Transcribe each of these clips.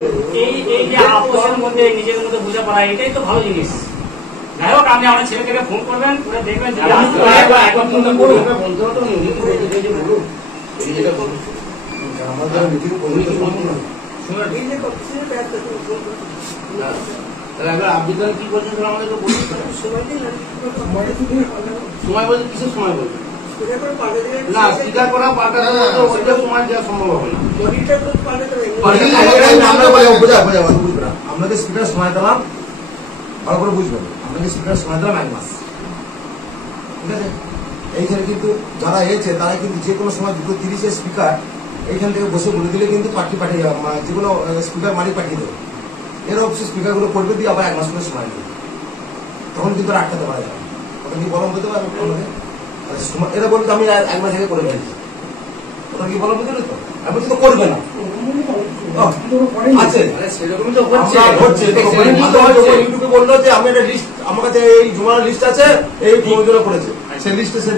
এই যে আপোষের মধ্যে নিজেদের মধ্যে বোঝাপড়া, এটাই তো ভালো জিনিস। যাই হোক, আপনি আমার ছেলেকে ফোন করবেন, করে দেখবেন যে আবেদন কি বলছেন আমাদেরকে বলুন। সময় বলতে কিসের সময় বলবেন না? স্বীকার করা পাল্টা ওইটা সময় দেওয়া সম্ভব হবে না। আপনাকে স্পিকার সময় দিলাম, ভালো করে বুঝবেন, আপনাকে স্পিকার সময় দিলাম 1 মাস, ঠিক আছে? এইখানে কিন্তু যারা এসেছে তারা কিন্তু যে কোনো সময় 2:30 স্পিকার এইখান থেকে বসে বলে দিলে কিন্তু পাঠিয়ে যে কোনো স্পিকার মালিক পাঠিয়ে দেবে। এর অবশ্যই স্পিকার গুলো করবে দিয়ে আবার 1 মাস করে সময় দেবে, তখন কিন্তু আটকাতে পারা যাবে। ওটা কি বললাম বলতে পারবে? এরা বলতে আমি 1 মাস আগে করে ফেলছি, ওটা কি বললাম বুঝলি তো? আমি তো করবে না ইউটিউবে বললো যে আমি একটা লিস্ট, আমার কাছে এই জুমার লিস্ট আছে, এই প্রয়োজন করেছে, সেই লিস্টে সে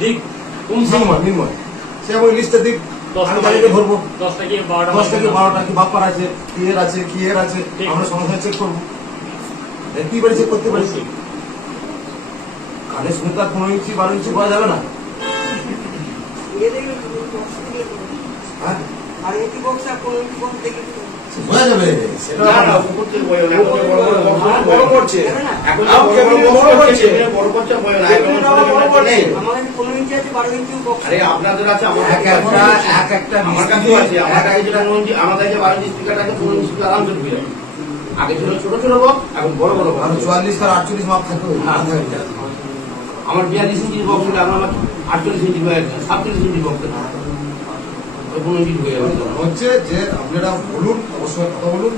দিক নির্ময় সে আমার লিস্টে দিক, আমি তাদেরকে ধরবো 10 থেকে 12টা কি বাপ্পার আছে, কি এর আছে, কি এর আছে, আমরা সমস্যা চেক করবো, কি বাড়ি চেক করতে পারি। কানে শুনতে 15 ইঞ্চি 12 ইঞ্চি পাওয়া যাবে না। হ্যাঁ বোঝা যাবে, আপনাদের আছে, আমার কাছে আছে, আমার কাছে যেটা 9 ইঞ্চি, আমার কাছে 12 ইঞ্চি স্পিকার আছে, 15 ইঞ্চি আরামসে ঢুকে যাবে। আগে ছিল ছোট ছোট বক্স, এখন বড় বড় বক্স, 44 আর 48 মাপ থাকবে। আমার 42 ইঞ্চির বক্স ছিল, আমার 48 ইঞ্চি হয়ে গেছে, 37 ইঞ্চি বক্স হচ্ছে যে আপনারা বলুন, অবশ্যই কথা বলুন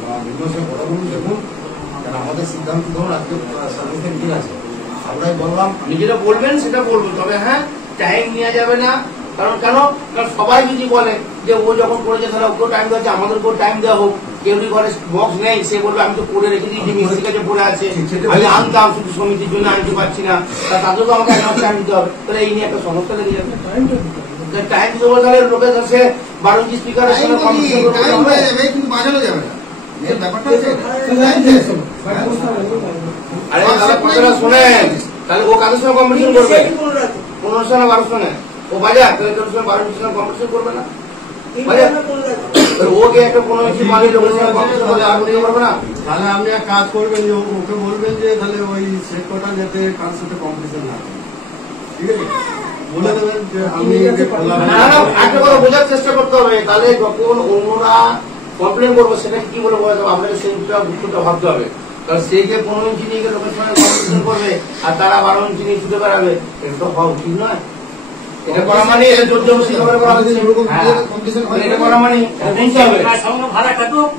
বা বিভিন্ন সময় কথা বলুন, দেখুন কারণ আমাদের সিদ্ধান্ত ধরুন আজকে সার্ভিসের মিটিং আছে, আমরাই বললাম আপনি যেটা বলবেন সেটা বলবো, তবে হ্যাঁ টাইম নেওয়া যাবে না। কারণ সবাই যদি বলে যে ও যখন করেছে তাহলে ওকেও টাইম দেওয়া আছে, আমাদেরকেও টাইম দেওয়া হোক। কেউ যদি ঘরে বক্স নেই, সে বলবে আমি তো পড়ে রেখে দিয়েছি, মিস্ত্রির কাছে পড়ে আছে, আমি আনতাম, শুধু সমিতির জন্য আনতে পারছি না, তাদেরও তো আমাকে 1 মাস টাইম দিতে হবে। তাহলে এই নিয়ে একটা সমস্যা লেগে যাবে। টাইম দেবো তাহলে লোকের কাছে 12 ইঞ্চি স্পিকারের সঙ্গে কিন্তু বাজানো যাবে না। শোনেন, তাহলে ও কাদের সঙ্গে কম্পিটিশন করবে? 15 সঙ্গে 12 সঙ্গে ও বাজার, তাহলে 12 ইঞ্চির সঙ্গে কম্পিটিশন করবে না। ওকে একটা 15 ইঞ্চি মালিক লোকের সঙ্গে কম্পিটিশন করলে আর করতে পারবে না। তাহলে আপনি এক কাজ করবেন যে ওকে বলবেন যে তাহলে ওই সেট কটা যাতে কার সাথে কম্পিটিশন না করে, ঠিক আছে? বলে দেবেন যে আমি একটা কথা বোঝার চেষ্টা করতে হবে। তাহলে যখন অন্যরা কমপ্লেন করবো সেটা কি বলে বোঝা যাবে, আপনাকে সেইটা উত্তরটা ভাবতে হবে। কারণ সেই যে 15 ইঞ্চি নিয়ে গিয়ে লোকের সঙ্গে কম্পিটিশন করবে আর তারা 12 ইঞ্চি নিয়ে ছুটে বেড়াবে, এটা তো হওয়া উচিত নয়। এটা করা মানে ভাড়া কাটুক,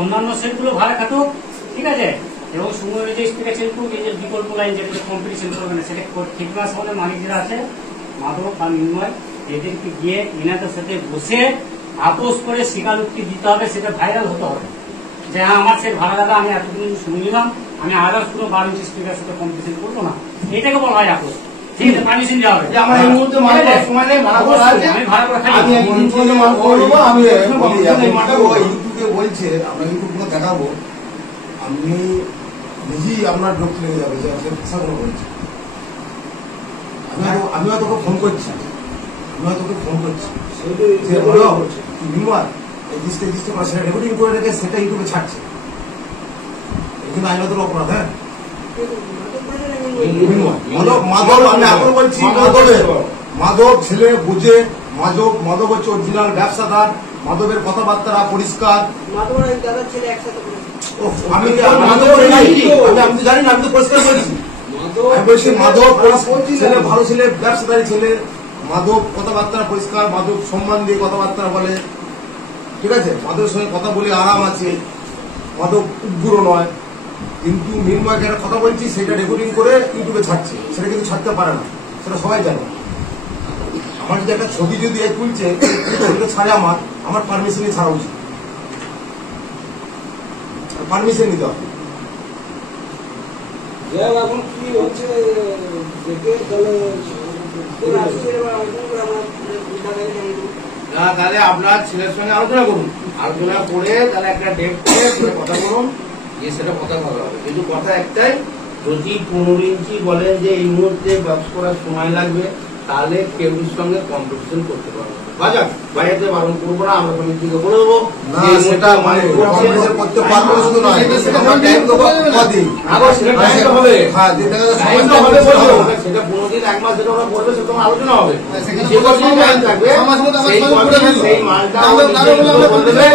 অন্যান্য সেটগুলো ভাড়া কাটুক, ঠিক আছে? এবং সময় যে স্পিকার নিজের বিকল্প লাইন যেটা কম্পিটিশন করবে না, সেটা ঠিক না। সামনে মালিক যারা আছে, মাধব বা নির্ময়, এদেরকে গিয়ে ইনাদের সাথে বসে আপোষ করে স্বীকারোক্তি দিতে হবে, সেটা ভাইরাল হতে হবে যে হ্যাঁ আমার সেট ভাড়া দাদা, আমি এতদিন শুনে নিলাম, আমি আদার্স কোনো 12 ইঞ্চি স্পিকার সাথে কম্পিটিশন করবো না। এটাকে বলা হয় আপোষ। ঠিক আছে, পারমিশন দেওয়া হবে। আমার এই মুহূর্তে সময় নেই, ভাড়া করা আছে, আমি ভাড়া করে খাই। আমি ইউটিউবে বলছে, আমরা ইউটিউবগুলো দেখাবো, আমি নিজেই আপনার লোক লেগে যাবে যে ভাষাগুলো বলছে। আমি তোকে ফোন করছি, সেটা রেকর্ডিং করে রেখে সেটা ইউটিউবে ছাড়ছে, কিন্তু আইনত অপরাধ। হ্যাঁ মাধব, আমি এখন বলছি মাধব ছেলে বুঝে, মাধব হচ্ছে অরিজিনাল ব্যবসাদার, মাধবের কথাবার্তা পরিষ্কার। আমি তো জানি না, আমি তো পরিষ্কার করেছি। আমি বলছি মাধব ছেলে ভালো ছেলে, ব্যবসাদারী ছেলে, মাধব কথাবার্তা পরিষ্কার, মাধব সম্মান দিয়ে কথাবার্তা বলে, ঠিক আছে? মাধবের সঙ্গে কথা বলে আরাম আছে, মাধব উগ্র নয়। কিন্তু নির্ময়কে একটা কথা বলছি, সেটা রেকর্ডিং করে ইউটিউবে ছাড়ছে, সেটা কিন্তু ছাড়তে পারে না, সেটা সবাই জানে। আমার যদি একটা ছবি যদি তুলছে, ছবিটা ছাড়ে আমার পারমিশনে ছাড়া উচিত, পারমিশন নিতে হবে। এখন কি হচ্ছে দেখে তাহলে না তাহলে আপনার ছেলের সঙ্গে আলোচনা করুন, আলোচনা করে তাহলে একটা ডেট করে কথা বলুন, গিয়ে সেটা কথা ভালো হবে। কিন্তু কথা একটাই, যদি 15 ইঞ্চি বলেন যে এই মুহূর্তে ব্যবসা করার সময় লাগবে, তাহলে কেউরির সঙ্গে কম্পিটিশন করতে পারবো না। বাজার বাইরে বারণ করবো না, আমরা সমিতিকে বলে দেবো না সেটা মানে কম্পিটিশন করতে পারবো শুধু নয়, আমরা টাইম দেবো কদিন। সেটা টাইম তো হবে, হ্যাঁ দিন থেকে টাইম তো হবে বলবো, সেটা 15 দিন 1 মাস যেটা ওরা বলবে সেটা তোমার আলোচনা হবে। যে কদিন টাইম থাকবে সেই কদিন সেই মালটা আমরা বলে দেবে।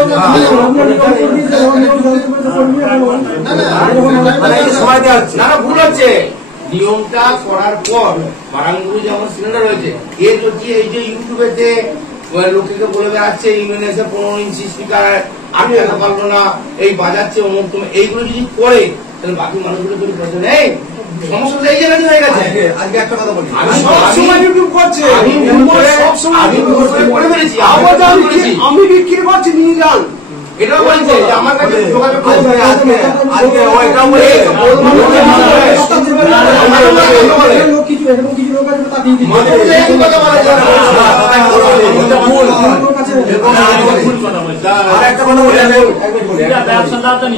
সময় দেওয়া হচ্ছে না না, ভুল হচ্ছে। নিয়মটা করার পর বারাঙ্গুলি যেমন সিলিন্ডার হয়েছে, এর হচ্ছে এই যে ইউটিউবেতে লোকেকে বলে বেড়াচ্ছে ইউনিয়নে এসে 15 ইঞ্চি স্পিকার আটকাতে পারলো না, এই বাজাচ্ছে অমুক তুমি, এইগুলো যদি করে তাহলে বাকি মানুষগুলো যদি বলছে নেই সমস্যা তো এই জায়গায় হয়ে গেছে। আজকে একটা কথা বলি, আমি সবসময় ইউটিউব করছে, আমি করে ফেলেছি, আমি বিক্রি করছি, নিয়ে যান। এটাও বলছে যে আমার কাছে যোগাযোগ করতে আজকে ওইটাও বলে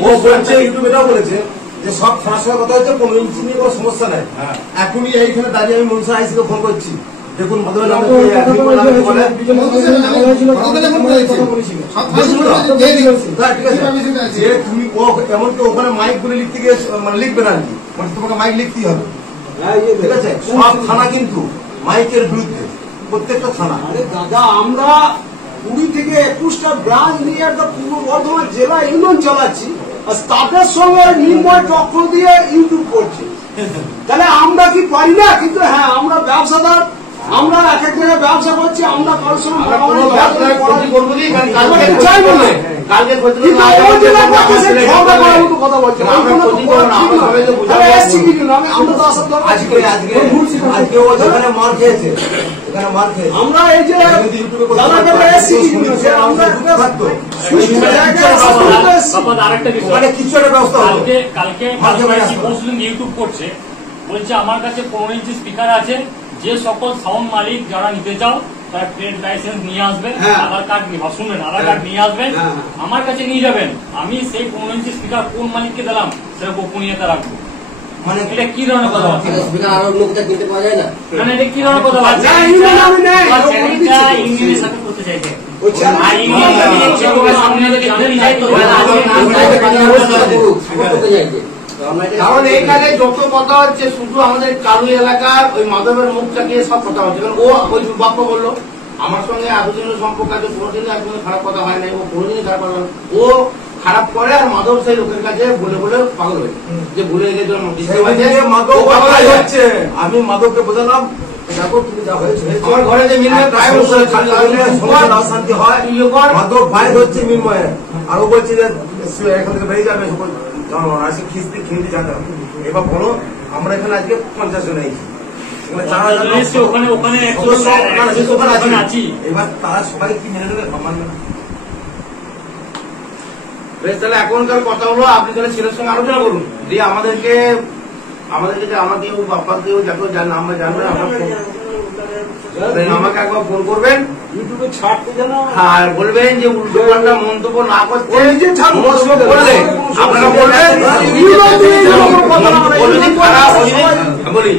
ও বলছে ইউটিউবে এটাও বলেছে যে সব থানার সঙ্গে কথা হচ্ছে 15 ইঞ্চি নিয়ে কোনো সমস্যা নাই। এখনই এইখানে দাঁড়িয়ে আমি মনসা আইসিকে ফোন করছি, দেখুন মধুবের নামে বলে যে তুমি এমনকি ওখানে মাইক গুলি লিখতে গিয়ে মানে লিখবে না, মানে তোমাকে মাইক লিখতেই হবে, ঠিক আছে? সব থানা কিন্তু মাইকের বিরুদ্ধে, প্রত্যেকটা থানা। আরে দাদা, আমরা 20 থেকে 21টা ব্রাঞ্চ নিয়ে একটা পূর্ব বর্ধমান জেলা ইউনিয়ন চালাচ্ছি, আর তাদের সঙ্গে নির্ময় টক্কর দিয়ে ইউটিউব করছি। তাহলে আমরা কি পারি না? কিন্তু হ্যাঁ, আমরা ব্যবসাদার, আমরা এক এক জায়গায় ব্যবসা করছি, আমরা কারোর সঙ্গে করবো কি চাই বলে কালকে কথা বলছি, আমরা তো আসার দরকার। আজকে ও যেখানে মার খেয়েছে, এখানে মার খেয়েছে, আমরা এই যে আরেকটা বিষয়, ওখানে কিছু একটা ব্যবস্থা হলো। কালকে মুসলিম ইউটিউব করছে, বলছে আমার কাছে 15 ইঞ্চি স্পিকার আছে, যে সকল সাউন্ড মালিক যারা নিতে চাও তারা ট্রেড লাইসেন্স নিয়ে আসবেন, আধার কার্ড শুনবেন, আধার কার্ড নিয়ে আসবেন, আমার কাছে নিয়ে যাবেন। আমি সেই 15 ইঞ্চি স্পিকার কোন মালিককে দিলাম সেটা গোপনীয়তা রাখবো। মানে এটা কি ধরনের কথা বলছে? আরো লোকটা কিনতে পাওয়া যায় না। মানে এটা কি ধরনের কথা বলছে? ইউনিয়নের সাথে করতে চাইছে, আর ইউনিয়ন সামনে কারণ এইখানে যত কথা হচ্ছে শুধু আমাদের কালু এলাকার ওই মাধবের মুখটাকে সব কথা হচ্ছে। কারণ ও ওই বাপ্পা বললো আমার সঙ্গে এতদিনের সম্পর্ক আছে, কোনোদিনই একদিন খারাপ কথা হয় নাই, ও কোনোদিনই খারাপ কথা হয়, ও খারাপ করে আর মাধব সেই লোকের কাছে বলে বলে পাগল হয়েছে, যে ভুলে গেছে হচ্ছে। আমি মাধবকে বোঝালাম তুমি যা হয়েছে আমার ঘরে যে মিনময় শান্তি হয়, মাধব ভাই হচ্ছে মিনময়, আর ও বলছে যে এখান থেকে বেরিয়ে যাবে খিস্তি খিন্দি জানে। এবার বলো আমরা এখানে আজকে 50 জন আছি, এবার তারা সবাই কি মেনে নেবে? মানবে না। বেশ, তাহলে এখনকার কথা হলো আপনি তাহলে ছেলের সঙ্গে আলোচনা করুন, দিয়ে আমাদেরকে আমাকেও বাপ্পাকেও যার নাম জানবে আমাকে একবার ফোন করবেন, ইউটিউবে ছাড়তে জানো, আর বলবেন যে উল্টো পাল্টা মন্তব্য না করতে বললে আপনারা বলবেন বলি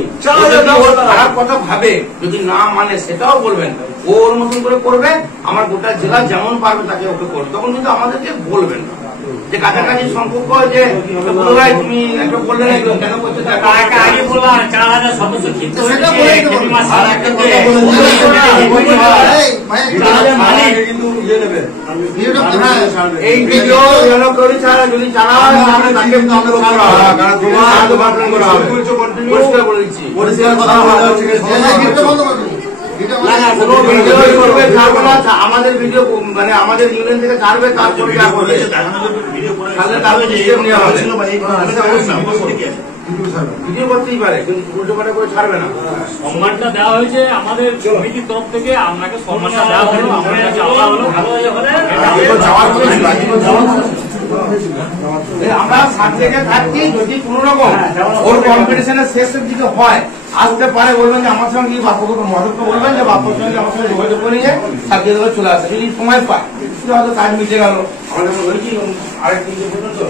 খারাপ কথা ভাবে যদি না মানে সেটাও বলবেন, ও ওর মতন করে করবে, আমার গোটা জেলা যেমন পারবে তাকে ওকে করবে, তখন কিন্তু আমাদেরকে বলবেন না যে কাছাকাছি সম্পর্ক যে তুমি একটা বললে না কেন করতে আগে বললাম 4000 সদস্য ক্ষিপ্ত হয়েছে, এই ভিডিও যেন করি ছাড়া যদি জানা হয় পরিষ্কার বলে দিচ্ছি, আমাদের ভিডিও মানে আমাদের ইউনিয়ন থেকে ছাড়বে, তারপরে ভিডিও করতেই পারে কিন্তু উল্টো পাল্টা করে ছাড়বে না। সম্মানটা দেওয়া হয়েছে আমাদের কমিটির তরফ থেকে, আপনাকে সম্মানটা দেওয়া হলো, আমাদের কাছে আওয়া হলো, ভালো হয়ে গেলে আমরা 7 থেকে থাকছি, যদি কোন রকম ওর কম্পিটিশনের শেষের দিকে হয় আসতে পারে, বলবেন যে আমার সঙ্গে বাপ্পাকে মাধবকে বলবেন যে বাপ্পার সঙ্গে আমার সঙ্গে যোগাযোগ করে নিয়ে সাথে চলে আসে, যদি সময় পায় হয়তো কাজ মিটে গেল, আমাদের হয়েছি আরেকদিন পর্যন্ত